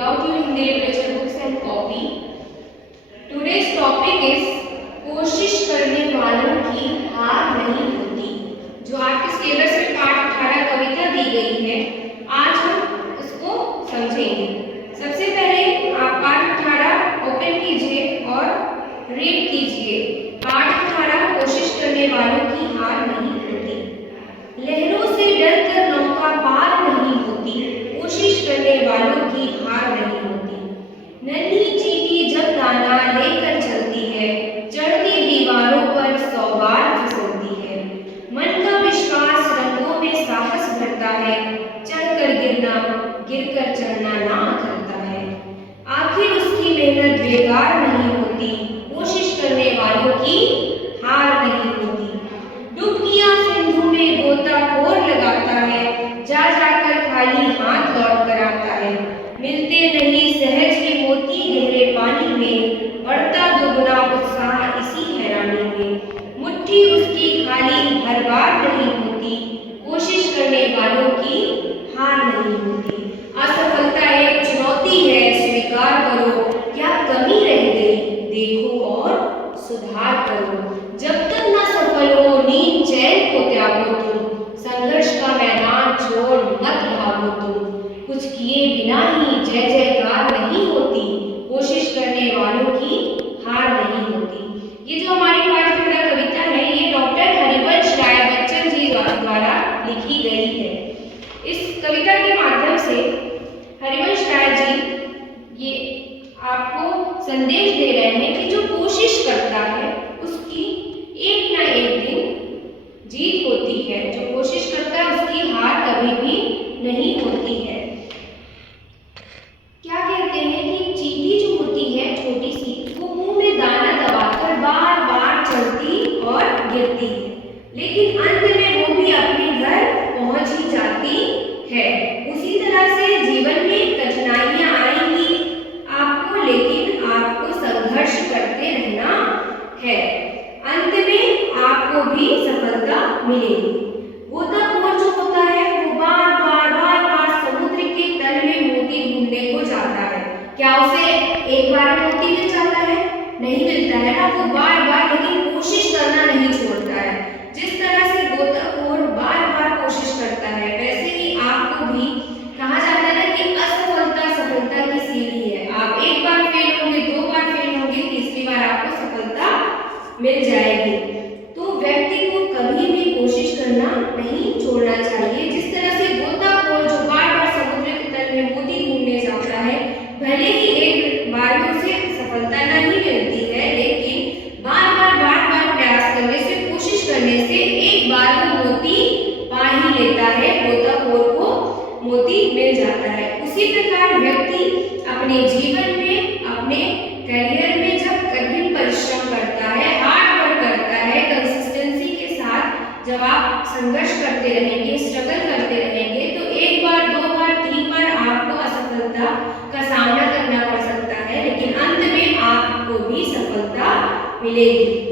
out your Hindi literature books and copy. Today's topic is कोशिश करने वालों की हार नहीं होती। जो आपके सिलेबस में पाठ 18 कविता दी गई है, आज हम उसको समझेंगे। सबसे पहले आप पाठ 18 ओपन कीजिए और रीड कीजिए। पाठ 18 कोशिश करने वालों की हार नहीं होती। लहरों से डरकर नौका पार नहीं होती, कोशिश करने वालों की हार नहीं होती। नन्ही चींटी जब दाना लेकर चलती है, चढ़ती दीवारों पर 100 बार फिसलती है। मन का विश्वास रंगों में साहस भरता है, चढ़कर गिरना गिरकर चढ़ना ना करता है। आखिर उसकी मेहनत बेकार नहीं होती, कोशिश करने वालों की हार नहीं होती। डुबकियां सिंधु में गोताखोर लगाता है, जा जाकर खाली हाथ लौट कर आता है। मिलते नहीं सहज के मोती गहरे पानी में, बढ़ता दुगुना उत्साह इसी हैरानी में। मुट्ठी उसकी खाली हर बार नहीं होती, कोशिश करने वालों की हार नहीं होती। असफलता एक चुनौती है, स्वीकार करो, क्या कमी रह गई देखो और सुधार करो। जब तक न सफल हो नींद चैन को त्यागो तुम, संघर्ष का मैदान छोड़ मत भागो तुम। कुछ किए बिना ही जय जयकार नहीं होती, कोशिश करने वालों की हार नहीं होती। ये जो हमारी पाठ 18 कविता है, ये डॉक्टर हरिवंश राय बच्चन जी द्वारा लिखी गई है। इस कविता के माध्यम से हरिवंश राय जी ये आपको संदेश दे रहे हैं कि जो कोशिश करता है उसकी एक ना एक दिन जीत होती है। जो कोशिश करता है उसकी हार कभी भी नहीं होती है। क्या कहते हैं कि चींटी जो होती है छोटी सी, वो मुंह में दाना दबाकर बार बार चलती और गिरती है, लेकिन अंत में वो भी अपने घर पहुंच ही जाती है। उसी तरह से जीवन में कठिनाइयां आएंगी आपको, लेकिन आपको संघर्ष करते रहना है। अंत में आपको भी सफलता मिलेगी। गोताखोर जो होता है वो बार बार समुद्र के तल में मोती ढूंढने को जाता है। क्या उसे एक बार मोती मिल जाता है? नहीं मिलता है ना। वो बार लेकिन कोशिश करना नहीं छोड़ता है। जिस तरह से गोताखोर बार कोशिश करता है, वैसे ही आपको भी कहा जाता है ना कि असफलता सफलता की सीढ़ी है। आप एक बार फेल होंगे, 2 बार फेल होंगे, तीसरी बार आपको सफलता मिल जाएगी। तो व्यक्ति को कभी भी कोशिश करना नहीं छोड़ना चाहिए। जिस तरह से गोताखोर जो बार समुद्र के तल में मोती ढूंढने जाता है, भले ही एक बार में उसे सफलता नहीं मिलती है, लेकिन बार प्रयास करने से, कोशिश करने से एक बार वो मोती पा ही लेता है, गोताखोर को मोती मिल जाता है। उसी प्रकार व्यक्ति अपने जीवन में, अपने करियर में जब कठिन परिश्रम करता है, हार्ड वर्क करता है, कंसिस्टेंसी के साथ जब आप संघर्ष करते रहेंगे, स्ट्रगल करते रहेंगे, तो एक बार, 2 बार, 3 बार आपको असफलता का सामना करना पड़ सकता है, लेकिन अंत में आपको भी सफलता मिलेगी।